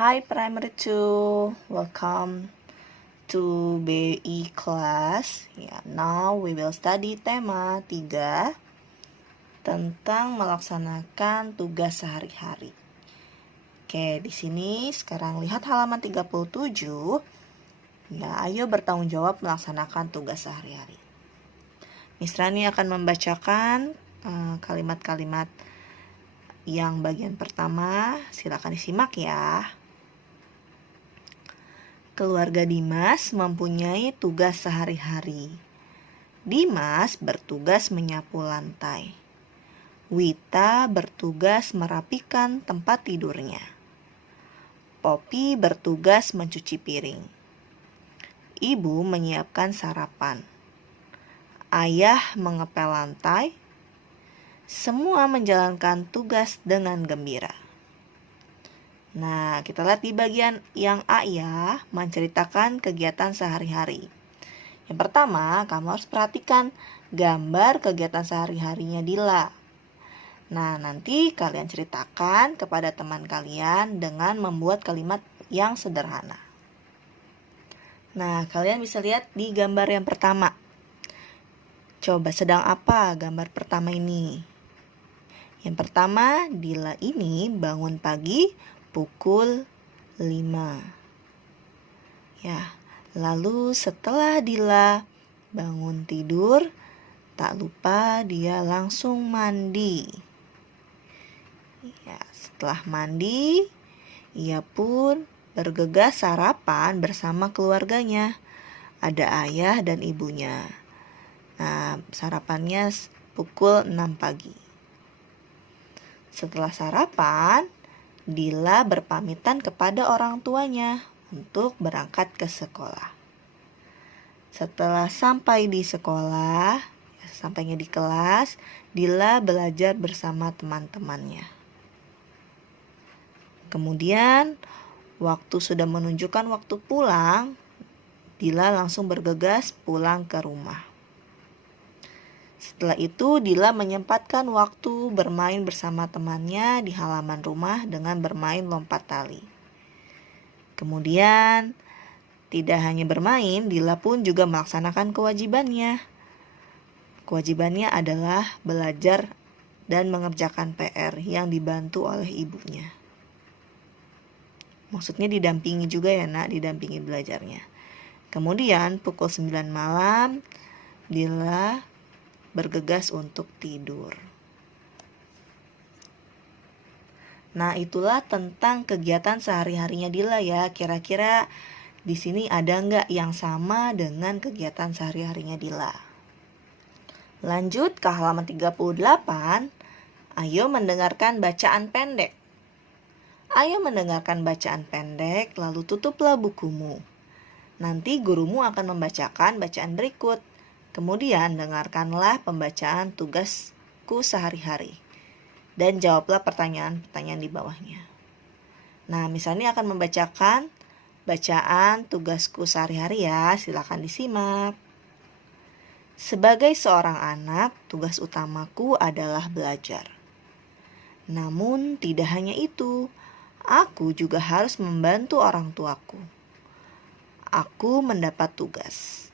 Hi Primary 2, welcome to BI class. Now we will study tema 3 tentang melaksanakan tugas sehari-hari. Oke, di sini sekarang lihat halaman 37. Ayo bertanggung jawab melaksanakan tugas sehari-hari. Miss Rani akan membacakan kalimat-kalimat yang bagian pertama. Silakan disimak ya. Keluarga Dimas mempunyai tugas sehari-hari. Dimas bertugas menyapu lantai. Wita bertugas merapikan tempat tidurnya. Poppy bertugas mencuci piring. Ibu menyiapkan sarapan. Ayah mengepel lantai. Semua menjalankan tugas dengan gembira. Nah, kita lihat di bagian yang A ya, menceritakan kegiatan sehari-hari. Yang pertama, kamu harus perhatikan gambar kegiatan sehari-harinya Dila. Nah, nanti kalian ceritakan kepada teman kalian dengan membuat kalimat yang sederhana. Nah, kalian bisa lihat di gambar yang pertama. Coba sedang apa gambar pertama ini? Yang pertama, Dila ini bangun pagi pukul 5. Lalu setelah Dila bangun tidur, tak lupa dia langsung mandi. Setelah mandi, ia pun bergegas sarapan bersama keluarganya. Ada ayah dan ibunya. Nah, sarapannya pukul 6 pagi. Setelah sarapan, Dila berpamitan kepada orang tuanya untuk berangkat ke sekolah. Setelah sampai di sekolah, sampainya di kelas, Dila belajar bersama teman-temannya. Kemudian, waktu sudah menunjukkan waktu pulang, Dila langsung bergegas pulang ke rumah. Setelah itu, Dila menyempatkan waktu bermain bersama temannya di halaman rumah dengan bermain lompat tali. Kemudian, tidak hanya bermain, Dila pun juga melaksanakan kewajibannya. Kewajibannya adalah belajar dan mengerjakan PR yang dibantu oleh ibunya. Maksudnya didampingi juga ya nak, didampingi belajarnya. Kemudian, pukul 9 malam, Dila bergegas untuk tidur. Nah, itulah tentang kegiatan sehari-harinya Dila ya. Kira-kira di sini ada nggak yang sama dengan kegiatan sehari-harinya Dila? Lanjut ke halaman 38. Ayo mendengarkan bacaan pendek. Ayo mendengarkan bacaan pendek, lalu tutuplah bukumu. Nanti gurumu akan membacakan bacaan berikut. Kemudian dengarkanlah pembacaan tugasku sehari-hari dan jawablah pertanyaan-pertanyaan di bawahnya. Nah, misalnya akan membacakan bacaan tugasku sehari-hari ya, silakan disimak. Sebagai seorang anak, tugas utamaku adalah belajar. Namun tidak hanya itu, aku juga harus membantu orang tuaku. Aku mendapat tugas.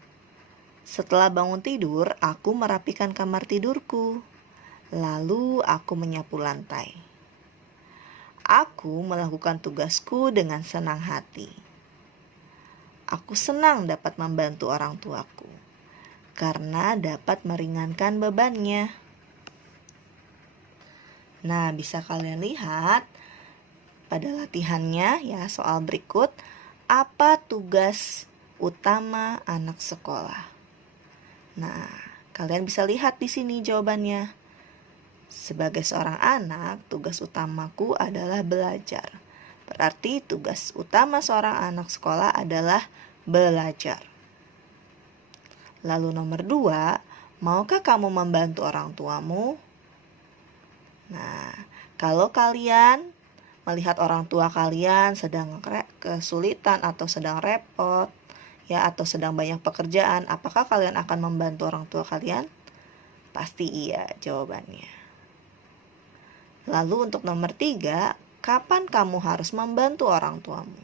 Setelah bangun tidur, aku merapikan kamar tidurku. Lalu aku menyapu lantai. Aku melakukan tugasku dengan senang hati. Aku senang dapat membantu orang tuaku karena dapat meringankan bebannya. Nah, bisa kalian lihat pada latihannya ya, soal berikut, apa tugas utama anak sekolah? Nah, kalian bisa lihat di sini jawabannya. Sebagai seorang anak, tugas utamaku adalah belajar. Berarti tugas utama seorang anak sekolah adalah belajar. Lalu nomor 2, maukah kamu membantu orang tuamu? Nah, kalau kalian melihat orang tua kalian sedang kesulitan atau sedang repot, atau sedang banyak pekerjaan, apakah kalian akan membantu orang tua kalian? Pasti iya jawabannya. Lalu untuk nomor 3, kapan kamu harus membantu orang tuamu?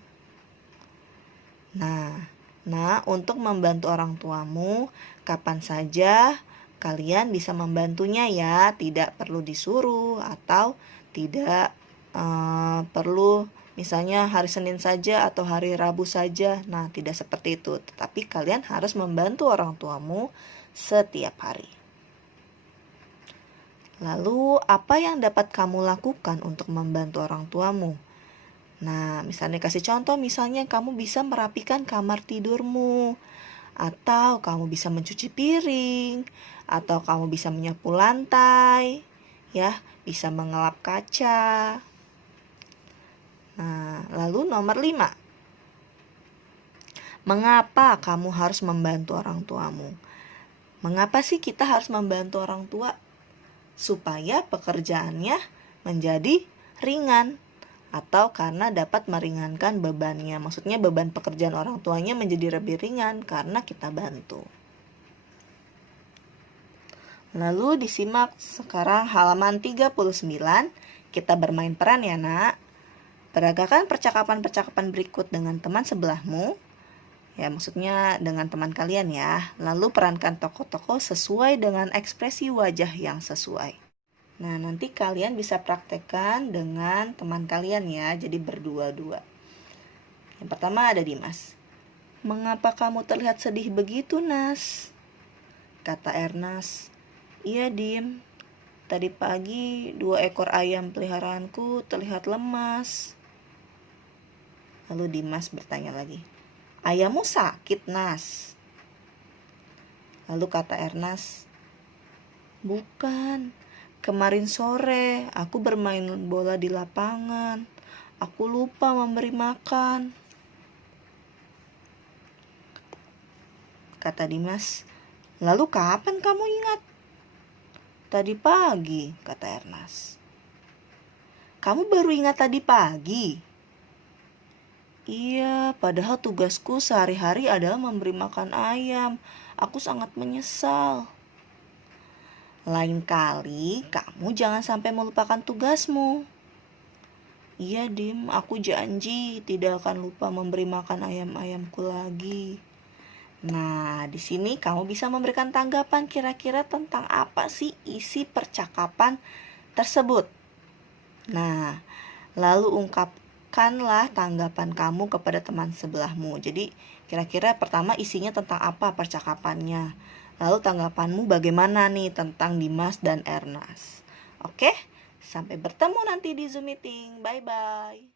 Nah, untuk membantu orang tuamu, kapan saja kalian bisa membantunya ya, tidak perlu disuruh atau tidak perlu misalnya hari Senin saja atau hari Rabu saja. Nah, tidak seperti itu, tetapi kalian harus membantu orang tuamu setiap hari. Lalu, apa yang dapat kamu lakukan untuk membantu orang tuamu? Nah, misalnya kasih contoh, misalnya kamu bisa merapikan kamar tidurmu, atau kamu bisa mencuci piring, atau kamu bisa menyapu lantai, ya, bisa mengelap kaca. Nah, lalu nomor 5. Mengapa kamu harus membantu orang tuamu? Mengapa sih kita harus membantu orang tua? Supaya pekerjaannya menjadi ringan, atau karena dapat meringankan bebannya. Maksudnya beban pekerjaan orang tuanya menjadi lebih ringan karena kita bantu. Lalu disimak sekarang halaman 39. Kita bermain peran ya nak. Peragakan percakapan-percakapan berikut dengan teman sebelahmu. Ya, maksudnya dengan teman kalian ya. Lalu perankan tokoh-tokoh sesuai dengan ekspresi wajah yang sesuai. Nah, nanti kalian bisa praktekkan dengan teman kalian ya, jadi berdua-dua. Yang pertama ada Dimas. Mengapa kamu terlihat sedih begitu, Nas? Kata Ernest. Iya, Dim. Tadi pagi 2 ekor ayam peliharaanku terlihat lemas. Lalu Dimas bertanya lagi. Ayammu sakit, Nas? Lalu kata Ernest. Bukan. Kemarin sore aku bermain bola di lapangan. Aku lupa memberi makan. Kata Dimas. Lalu kapan kamu ingat? Tadi pagi, kata Ernest. Kamu baru ingat tadi pagi? Iya, padahal tugasku sehari-hari adalah memberi makan ayam. Aku sangat menyesal. Lain kali, kamu jangan sampai melupakan tugasmu. Iya, Dim, aku janji tidak akan lupa memberi makan ayam-ayamku lagi. Nah, di sini kamu bisa memberikan tanggapan kira-kira tentang apa sih isi percakapan tersebut. Nah, lalu ungkapkanlah tanggapan kamu kepada teman sebelahmu. Jadi, kira-kira pertama isinya tentang apa percakapannya. Lalu tanggapanmu bagaimana nih tentang Dimas dan Ernest? Oke, sampai bertemu nanti di Zoom meeting. Bye-bye.